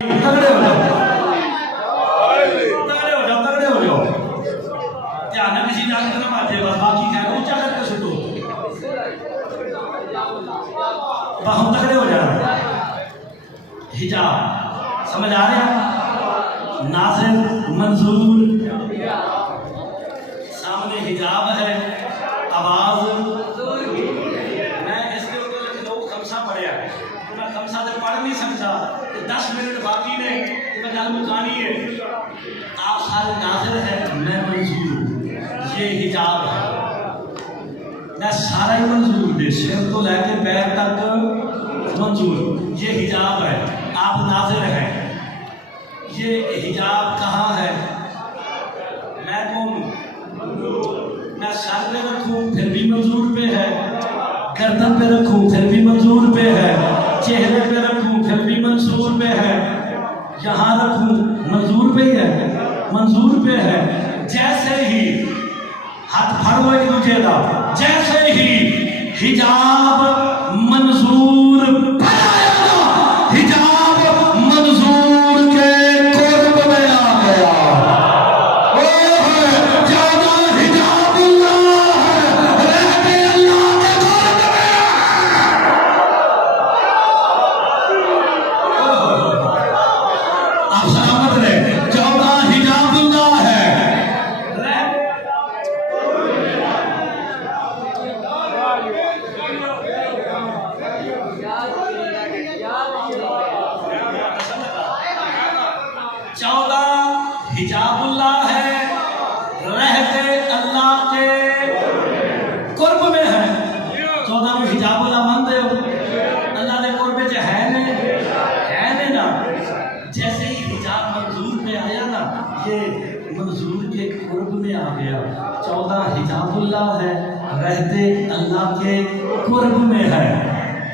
तगड़े हो जाओ, तगड़े हो जाओ, तगड़े हो जाओ। ध्यान है किसी जान ना मारे, बस बाकी क्या ऊंचा करके सुनो, बहुत तगड़े हो जाना। हिजाब समझ आ रहा? नासिर मंजूर सामने हिजाब है, आवाज मैं इसके ऊपर लोग खमसा पढ़िया, मैं खमसा तो पढ़ नहीं सकता, 10 मिनट बाकी ने तो मैं गल मुकानी है। आप सारे नाज़िर हैं, मैं मंजूर, ये हिजाब है, मैं सारा ही मंजूर दे, सिर तो लेके पैर तक मंजूर, ये हिजाब है। आप नाज़िर हैं, ये हिजाब कहाँ है? मैं कौन? मैं सर पे रखूं फिर भी मंजूर पे है, गर्दन पे रखूं फिर भी मंजूर पे है, चेहरे पे रखूं फिर भी मंजूर पे है, यहाँ रखूं मंजूर पे है, मंजूर पे है। जैसे ही हाथ फड़ो एक दूसरे का, जैसे ही हिजाब मंजूर फड़ाया, हिजाब मंजूर के कुर्ब में आ गया। हिजाबुल्लाह है, रहते अल्लाह के कुर्ब में है। 14 में हिजाबुल्लाह मानते हो, अल्लाह के कुर्ब में है ने ना। जैसे ही हिजाब मंजूर पे आया ना, ये मंजूर के कुर्ब में आ गया। 14 हिजाबुल्लाह है, रहते अल्लाह के कुर्ब में है।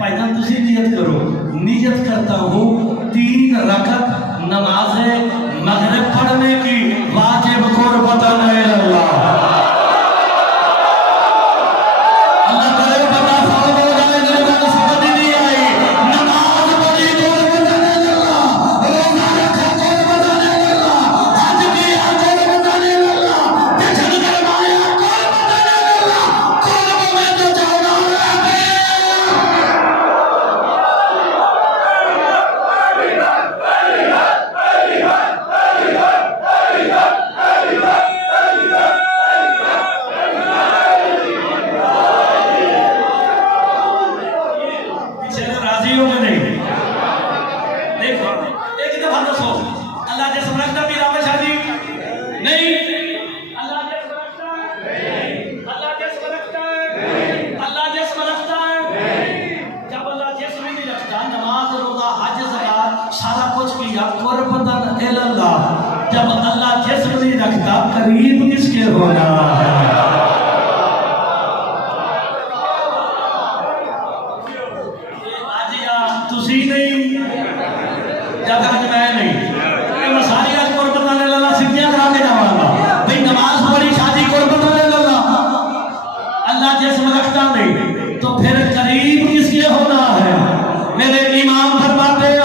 पहला तुसी नियत करो, नियत करता हूँ 3 रकअत नमाज मगरिब पढ़ने की, वाजिब कुर्बतन इल्लल्लाह। अल्लाह करे बता साल हो जाए, मेरे समझ नहीं आई। नमाज पढ़ी कुर्बतन इल्लल्लाह, रोजा रखा कुर्बतन इल्लल्लाह, हज किया कुर्बतन इल्लल्लाह, जश्न करवाया कुर्बतन इल्लल्लाह। कुर्ब में तो जाना है। सारा कुछ किया कुर्बतन इल्लल्लाह। जब अल्लाह जिस्म नहीं रखता, करीब किसके होना है? आज या तुसी नहीं, जब आज मैं नहीं, मैं सारी आज कुर्बतन इल्लल्लाह सिद्धियां करा के जाऊंगा। भाई नमाज पढ़ी, शादी कुर्बतन इल्लल्लाह, अल्लाह जिस्म रखता नहीं, तो फिर करीब किसके होना है? मेरे इमाम फरमाते हैं,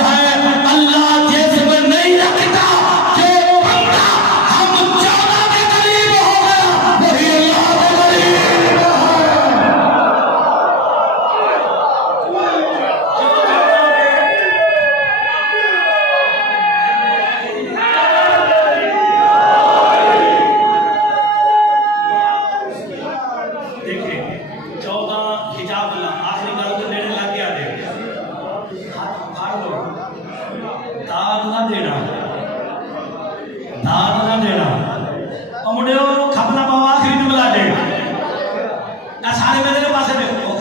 दाद ना देना, दाद ना देना। और मुंडे खपना पावा आखिरी में बुला दे, सारे मेरे पास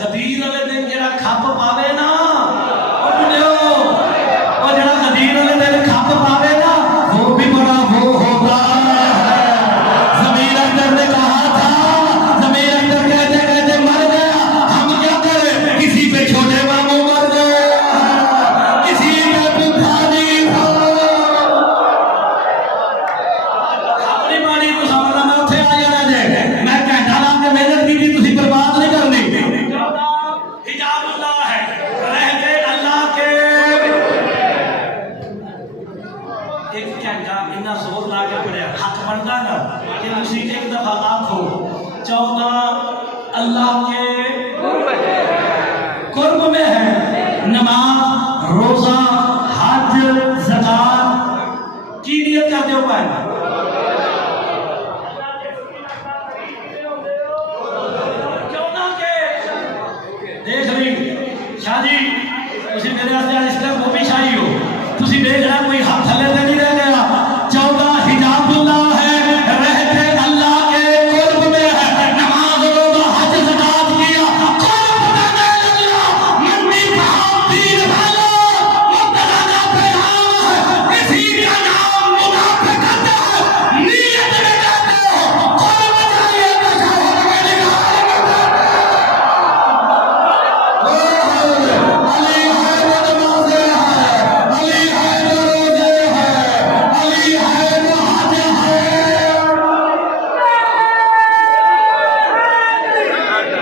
गदीर वाले दिन जरा खप पावे ना, और मुंडे और जरा गदीर वाले दिन खप पावे ना, वो भी बड़ा वो होता है। ज़मीर अख्तर ने कहा था, ज़मीर अख्तर कहते कहते मर गया, हम क्या करें? किसी पे छोटे मामू मर गए, किसी पे बुखारी एक घंटा इन्ना जोर ला के पढ़िया हक बनता ना कि तुसी एक दफा आखो 14 अल्लाह के कुर्ब में है नमाज रोजा हज ज़कात की नियत करते हो पाए क्यों ना के देख रही शाह जी तुसी मेरे वास्ते इस टाइम वो भी शाही हो तुसी देख रहा कोई